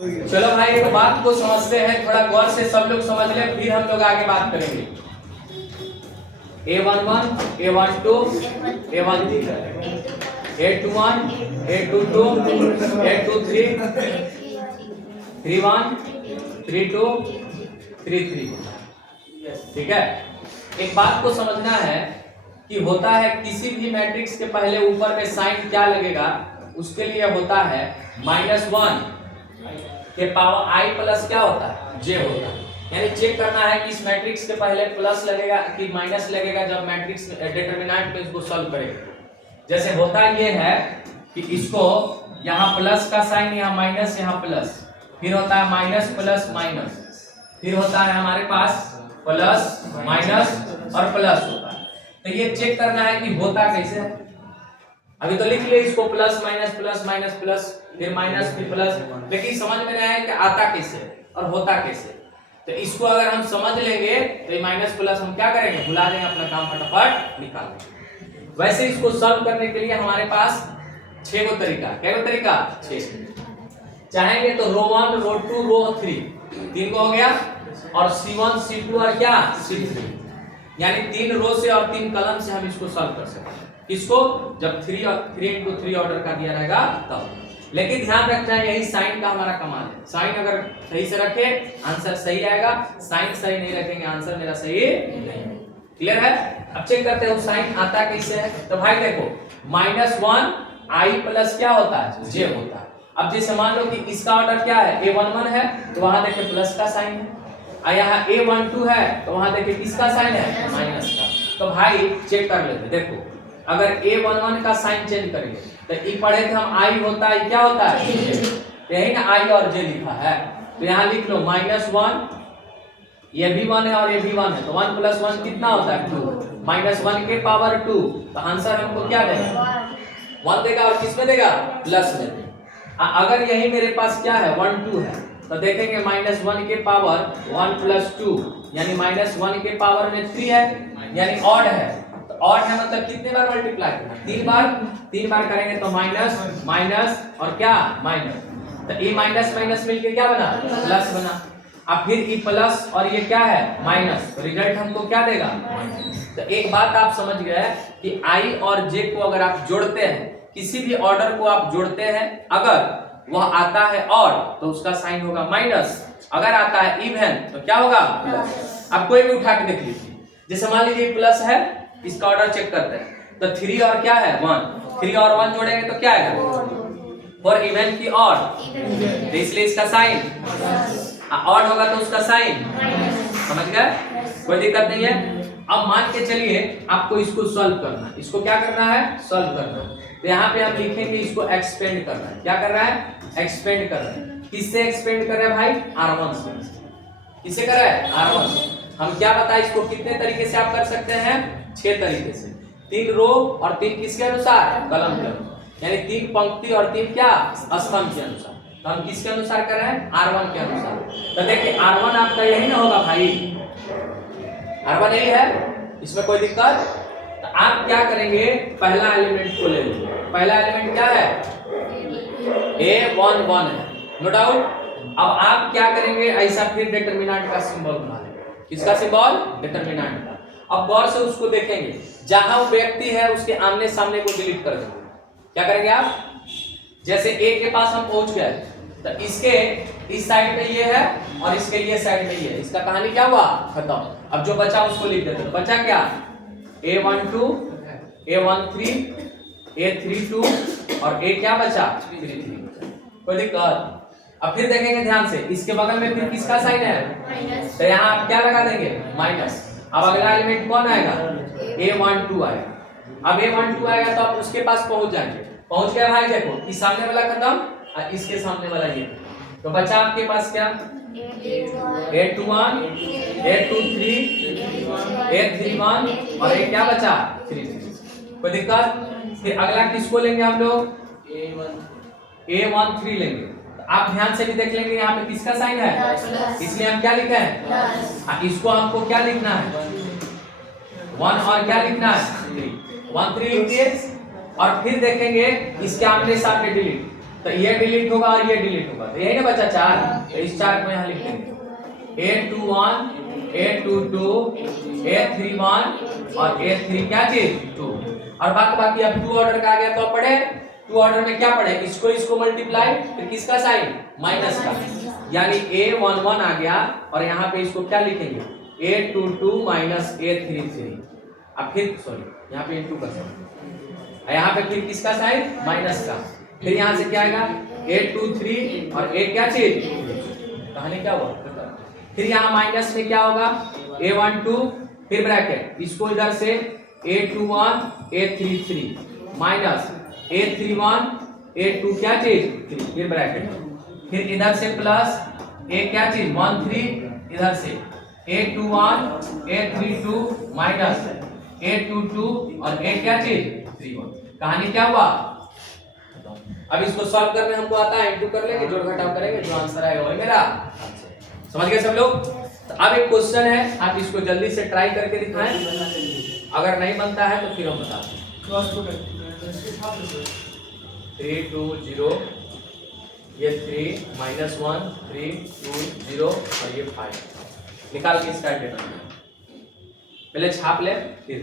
चलो भाई एक बात को समझते हैं, थोड़ा गौर से सब लोग समझ ले, फिर हम लोग आगे बात करेंगे। A11, A12, A13, A21, A22, A23, 31, 32, 33। ठीक है, एक बात को समझना है कि होता है किसी भी मैट्रिक्स के पहले ऊपर में साइन क्या लगेगा, उसके लिए होता है -1 के पावर i प्लस क्या होता है j होता है। यानी चेक करना है कि इस मैट्रिक्स के पहले प्लस लगेगा कि माइनस लगेगा जब मैट्रिक्स डिटरमिनेंट में इसको सॉल्व करेंगे। जैसे होता ये है कि इसको यहाँ प्लस का साइन, यहाँ माइनस, यहाँ प्लस, फिर होता है माइनस प्लस माइनस, फिर होता है हमारे पास प्लस माइनस और प्लस होता है। तो ये चेक करना है कि होता कैसे है। अभी तो लिख लिए इसको प्लस माइनस प्लस फिर माइनस फिर प्लस, लेकिन समझ में नहीं आया कि आता कैसे और होता कैसे। तो इसको अगर हम समझ लेंगे तो ये माइनस प्लस हम क्या करेंगे, भुला देंगे, अपना काम फटाफट निकाल देंगे। वैसे इसको सॉल्व करने के लिए हमारे पास 6 गो तरीका, क्या गो तरीका 6 चाहेंगे तो रो 1 रो 2 रो 3 3 को हो गया, और C1 C2 और क्या C3, यानी 3 रो से और 3 कॉलम से हम इसको सॉल्व कर सकते हैं। इसको जब 3 into 3 ऑर्डर का दिया रहेगा तब। लेकिन ध्यान रखना है यही साइन का हमारा कमाल है, साइन अगर सही से रखे आंसर सही आएगा, साइन सही नहीं रखेंगे आंसर मेरा सही नहीं। क्लियर है। अब चेक करते हैं साइन आता कैसे है। तो भाई देखो -1 i प्लस क्या होता है j होता है। अब जैसे मान लो कि इसका ऑर्डर क्या है A11 है, तो वहां देखिए प्लस का साइन है, और यहाँ A12 है तो वहां देखिए किसका साइन है माइनस का। तो भाई चेक कर लेते, देखो अगर A11 का साइन चेंज करेंगे तो ये पढ़े थे हम i होता है, क्या होता है यही ना i और j लिखा है, तो यहाँ लिख लो -1, ये भी 1 है और ये भी 1 है, तो 1 + 1 कितना होता है 2, -1 के पावर 2, तो आंसर हमको क्या देगा 1 देगा, और किस में देगा प्लस में देगा। अगर यही मेरे पास क्या है 1 2 है, तो देखेंगे -1 के पावर 1 + 2 यानी -1 के पावर में 3 है, यानी ऑड है। तो ऑड है मतलब कितने बार मल्टीप्लाई करना, 3 बार करेंगे तो माइनस माइनस और क्या माइनस, तो ये माइनस माइनस मिलके क्या बना प्लस बना। अब फिर ये प्लस और ये क्या है माइनस, तो रिजल्ट हमको क्या देगा। तो एक बात आप समझ गए कि i और j को अगर आप जोड़ते हैं, किसी भी ऑर्डर को आप जोड़ते हैं, अगर वह आता है ऑड तो उसका साइन होगा माइनस, अगर आता है इवन तो क्या होगा प्लस। अब कोई भी उठा के देख लीजिए, जैसे मान लीजिए प्लस है, इसका ऑर्डर चेक करते हैं, तो 3 और क्या है 1, 3 और 1 जोड़ेंगे तो क्या आएगा फॉर इवन की ऑड, तो इसलिए इसका साइन ऑड होगा तो उसका साइन, समझ गए, कोई दिक्कत नहीं है। अब मान के चलिए आपको इसको सॉल्व करना है, इसको क्या करना है सॉल्व करना है, तो यहाँ पे हम लिखेंगे इसको एक्सपेंड करना है। क्या कर रहा है एक्सपेंड कर रहा है। किससे एक्सपेंड कर रहा है भाई R1 से। किससे कर रहा है R1 से। हम क्या बताए इसको कितने तरीके से आप कर सकते हैं 6 तरीके से, 3 रो और 3 किसके अनुसार कॉलम के अनुसार, यानी 3 पंक्ति और 3 क्या स्तंभ के अनुसार। तो हम किसके अनुसार कर रहे हैं R1 के अनुसार। तो देखिए R1 आपका यही ना होगा भाई, R1 यही है, इसमें कोई दिक्कत। तो आप क्या करेंगे पहला एलिमेंट को ले लीजिए, पहला एलिमेंट क्या है A11 है, नो डाउट। अब आप क्या करेंगे ऐसा फिर डिटरमिनेंट का सिंबल बना लेंगे, किसका सिंबल डिटरमिनेंट का। अब गौर से उसको देखेंगे, जहां वो व्यक्ति है उसके आमने सामने को डिलीट कर देंगे। क्या करेंगे आप, जैसे A के पास हम पहुंच गए, तो इसके इस साइड पे ये है और इसके ये साइड पे ये है, इसका कहानी क्या हुआ खत्म। अब जो बचा उसको लिख देते हैं, बचा क्या A12 A13 A32 और A क्या बचा 33, कोई दिक्कत। अब फिर देखेंगे ध्यान से, इसके बगल में फिर किसका साइन है माइनस, तो यहाँ आप क्या लगा देंगे माइनस। अब अगला एलिमेंट कौन आएगा A12 आएगा। अब A12 आएगा तो आप उसके पास पहुंच जाएंगे, पहुंच गए भाई, देखो इस सामने वाला खत्म और इसके सामने वाला ये, तो बचा आपके पास क्या A21 A23 A31 और एक क्या बचा 33, कोई दिक्कत। फिर अगला किसको लेंगे हम लोग A13 लेंगे। आप ध्यान से भी देख लेंगे यहाँ पे किसका साइन है, इसलिए हम क्या लिखे हैं, इसको हमको क्या लिखना है 1 और क्या लिखना है 3, 1 3 लिखिए। और फिर देखेंगे इसके आमने सामने डिलीट, तो ये डिलीट होगा और ये डिलीट होगा, तो यही ना बचा 4। तो इस 4 को यहाँ लिख देंगे A21 A22 A31 और A3 क्या चीज 2। और बाकी अब 2 ऑर्डर का आ गया तो अब पढ़े 2 ऑर्डर में क्या पढ़े, इसको मल्टीप्लाई, फिर किसका साइन माइनस का, यानी A11 आ गया और यहाँ पे इसको क्या लिखेंगे A22 माइनस A33। अब फिर सॉरी यहाँ पे इनटू कर सकते, यहाँ पे फिर किसका साइन माइनस का, फिर यहाँ से क्या आएगा A23 और A क्या चीज, कहानी क्या हुआ, फिर यहाँ माइनस में क्या होगा A12, फिर ब्रैकेट, इसको इधर से A21 A33 minus A31 A2 क्या चीज 3, फिर ब्रैकेट, फिर इधर से प्लस A क्या चीज 13, इधर से A21 A32 माइनस A22 और A क्या चीज 31। कहानी क्या हुआ, अब इसको सॉल्व करने हमको आता है, इंटू कर लेंगे, जोड़ घटाव करेंगे, जो आंसर आएगा वही मेरा। समझ गए सब लोग। तो अब एक क्वेश्चन है, आप इसको जल्दी से ट्राई करके दिखाएं, अगर नहीं बनता है तो फिर हम बताते हैं। 3 2 0 ये 3 -1 3 2 0 और ये 5 निकाल के इसका डेटा पहले छाप ले फिर